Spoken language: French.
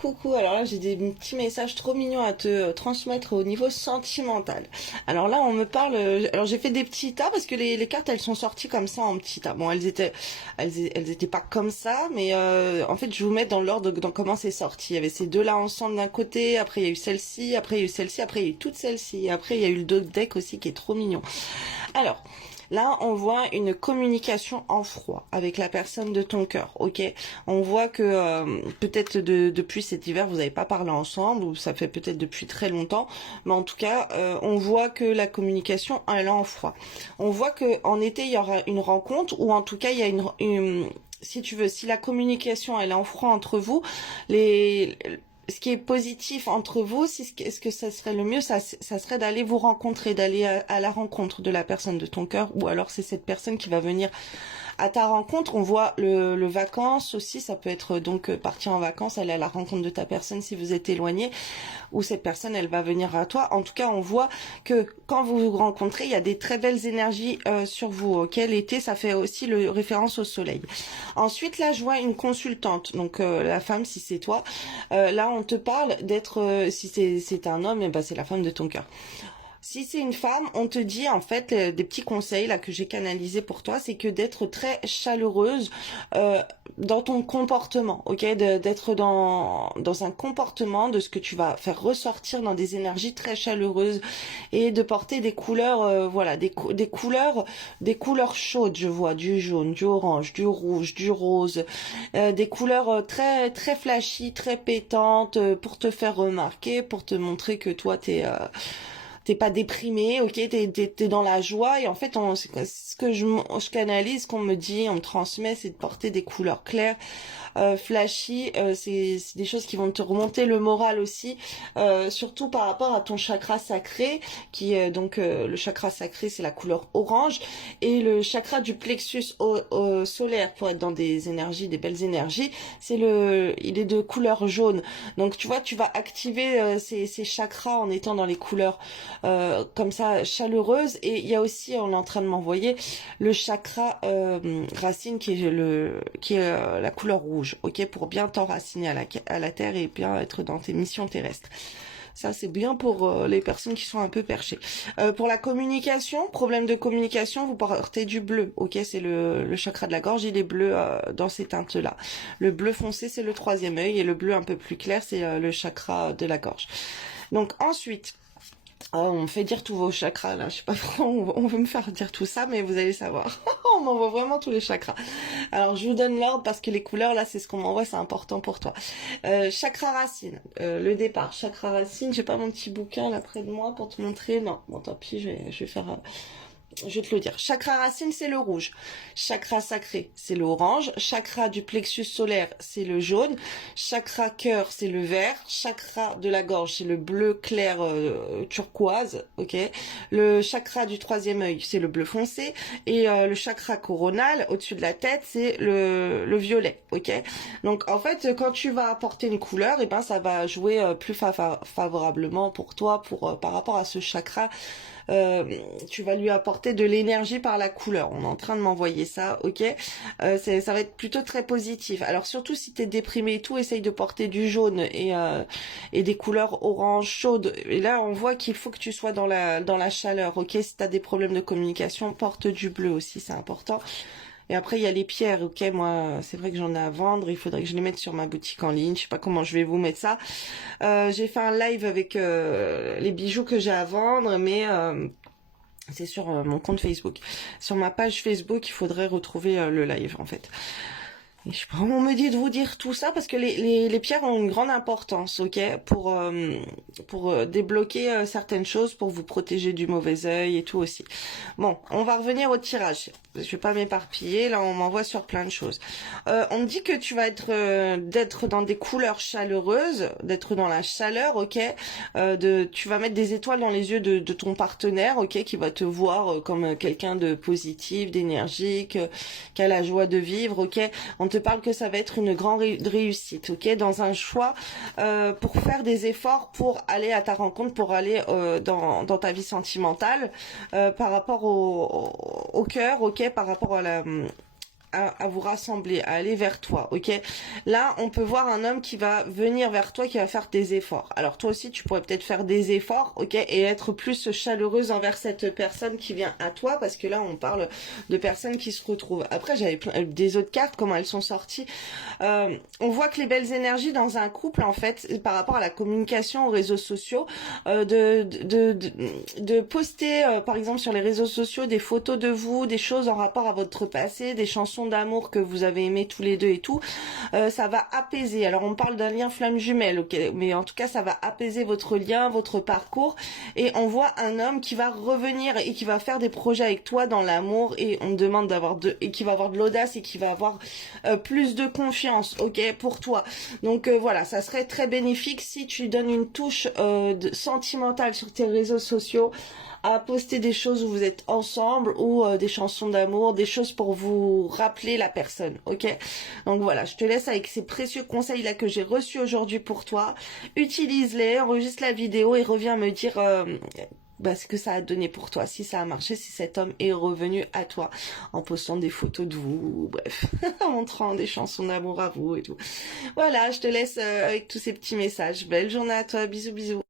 coucou. Alors là, j'ai des petits messages trop mignons à te transmettre au niveau sentimental. Alors là, on me parle. Alors j'ai fait des petits tas parce que les cartes, elles sont sorties comme ça en petits tas. Bon, elles étaient pas comme ça, mais en fait, je vous mets dans l'ordre dans comment c'est sorti. Il y avait ces deux-là ensemble d'un côté. Après, il y a eu celle-ci. Après, il y a eu celle-ci. Après, il y a eu toutes celles-ci. Et après, il y a eu le deck aussi qui est trop mignon. Alors. Là, on voit une communication en froid avec la personne de ton cœur, ok? On voit que peut-être depuis cet hiver, vous n'avez pas parlé ensemble, ou ça fait peut-être depuis très longtemps, mais en tout cas, on voit que la communication, elle est en froid. On voit que en été, il y aura une rencontre, ou en tout cas, il y a si tu veux, si la communication, elle est en froid entre vous, ce qui est positif entre vous, est-ce que ça serait le mieux, ça serait d'aller vous rencontrer, d'aller à la rencontre de la personne de ton cœur, ou alors c'est cette personne qui va venir à ta rencontre. On voit le vacances aussi, ça peut être donc partir en vacances, aller à la rencontre de ta personne si vous êtes éloigné, ou cette personne elle va venir à toi. En tout cas, on voit que quand vous vous rencontrez, il y a des très belles énergies sur vous. Ok, l'été, ça fait aussi référence au soleil. Ensuite, là, je vois une consultante, donc la femme, si c'est toi. Là, on te parle d'être, si c'est un homme, et ben c'est la femme de ton cœur. Si c'est une femme, on te dit en fait des petits conseils là que j'ai canalisés pour toi, c'est que d'être très chaleureuse dans ton comportement, ok, d'être dans un comportement de ce que tu vas faire ressortir dans des énergies très chaleureuses et de porter des couleurs, voilà, des couleurs chaudes, je vois du jaune, du orange, du rouge, du rose, des couleurs très très flashy, très pétantes pour te faire remarquer, pour te montrer que toi t'es pas déprimé, ok, t'es dans la joie. Et en fait, ce que je canalise, ce qu'on me dit, on me transmet, c'est de porter des couleurs claires, flashy. C'est des choses qui vont te remonter le moral aussi, surtout par rapport à ton chakra sacré, qui est donc le chakra sacré, c'est la couleur orange, et le chakra du plexus solaire, pour être dans des énergies, des belles énergies, il est de couleur jaune. Donc tu vois, tu vas activer ces chakras en étant dans les couleurs comme ça chaleureuses. Et il y a aussi, on est en train de m'envoyer le chakra racine qui est la couleur rouge, ok, pour bien t'enraciner à la terre et bien être dans tes missions terrestres. Ça, c'est bien pour les personnes qui sont un peu perchées. Pour la communication, problème de communication, vous portez du bleu. Ok, c'est le chakra de la gorge, il est bleu dans ces teintes-là. Le bleu foncé, c'est le troisième œil, et le bleu un peu plus clair, c'est le chakra de la gorge. Donc ensuite, on me fait dire tous vos chakras là, je sais pas pourquoi on veut me faire dire tout ça, mais vous allez savoir. On m'envoie vraiment tous les chakras. Alors je vous donne l'ordre parce que les couleurs là, c'est ce qu'on m'envoie, c'est important pour toi. Chakra racine, le départ. Chakra racine, j'ai pas mon petit bouquin là près de moi pour te montrer. Non, bon tant pis, je vais faire... je vais te le dire. Chakra racine, c'est le rouge. Chakra sacré, c'est l'orange. Chakra du plexus solaire, c'est le jaune. Chakra cœur, c'est le vert. Chakra de la gorge, c'est le bleu clair turquoise. Ok. Le chakra du troisième œil, c'est le bleu foncé. Et le chakra coronal, au-dessus de la tête, c'est le violet. Ok. Donc en fait, quand tu vas apporter une couleur, et ben ça va jouer plus favorablement pour toi, par rapport à ce chakra. Tu vas lui apporter de l'énergie par la couleur. On est en train de m'envoyer ça, ok. Ça va être plutôt très positif. Alors surtout si t'es déprimé et tout, essaye de porter du jaune et des couleurs orange chaudes. Et là, on voit qu'il faut que tu sois dans la chaleur, ok. Si t'as des problèmes de communication, porte du bleu aussi, c'est important. Et après, il y a les pierres, ok, moi, c'est vrai que j'en ai à vendre, il faudrait que je les mette sur ma boutique en ligne, je sais pas comment je vais vous mettre ça. J'ai fait un live avec les bijoux que j'ai à vendre, mais c'est sur mon compte Facebook. Sur ma page Facebook, il faudrait retrouver le live, en fait. Et on me dit de vous dire tout ça parce que les pierres ont une grande importance, ok, pour débloquer certaines choses, pour vous protéger du mauvais œil et tout aussi. Bon, on va revenir au tirage. Je vais pas m'éparpiller, là on m'envoie sur plein de choses. On me dit que tu vas d'être dans des couleurs chaleureuses, d'être dans la chaleur, ok. Tu vas mettre des étoiles dans les yeux de ton partenaire, ok, qui va te voir comme quelqu'un de positif, d'énergique, qui a la joie de vivre, ok. On te parle que ça va être une grande réussite, ok, dans un choix pour faire des efforts pour aller à ta rencontre, pour aller dans ta vie sentimentale, par rapport au cœur, ok, par rapport à vous rassembler, à aller vers toi, ok? Là, on peut voir un homme qui va venir vers toi, qui va faire des efforts. Alors toi aussi, tu pourrais peut-être faire des efforts, ok? Et être plus chaleureuse envers cette personne qui vient à toi, parce que là, on parle de personnes qui se retrouvent. Après, j'avais des autres cartes, comment elles sont sorties. On voit que les belles énergies dans un couple, en fait, par rapport à la communication aux réseaux sociaux, de poster, par exemple, sur les réseaux sociaux, des photos de vous, des choses en rapport à votre passé, des chansons d'amour que vous avez aimées tous les deux et tout, ça va apaiser. Alors on parle d'un lien flamme jumelle, ok, mais en tout cas ça va apaiser votre lien, votre parcours, et on voit un homme qui va revenir et qui va faire des projets avec toi dans l'amour, et on demande et qui va avoir de l'audace et qui va avoir plus de confiance, ok, pour toi. Donc voilà, ça serait très bénéfique si tu donnes une touche sentimentale sur tes réseaux sociaux, à poster des choses où vous êtes ensemble, ou des chansons d'amour, des choses pour vous rappeler la personne, ok? Donc voilà, je te laisse avec ces précieux conseils là que j'ai reçus aujourd'hui pour toi. Utilise-les, enregistre la vidéo et reviens me dire ce que ça a donné pour toi, si ça a marché, si cet homme est revenu à toi, en postant des photos de vous, bref, en montrant des chansons d'amour à vous et tout. Voilà, je te laisse avec tous ces petits messages. Belle journée à toi, bisous bisous.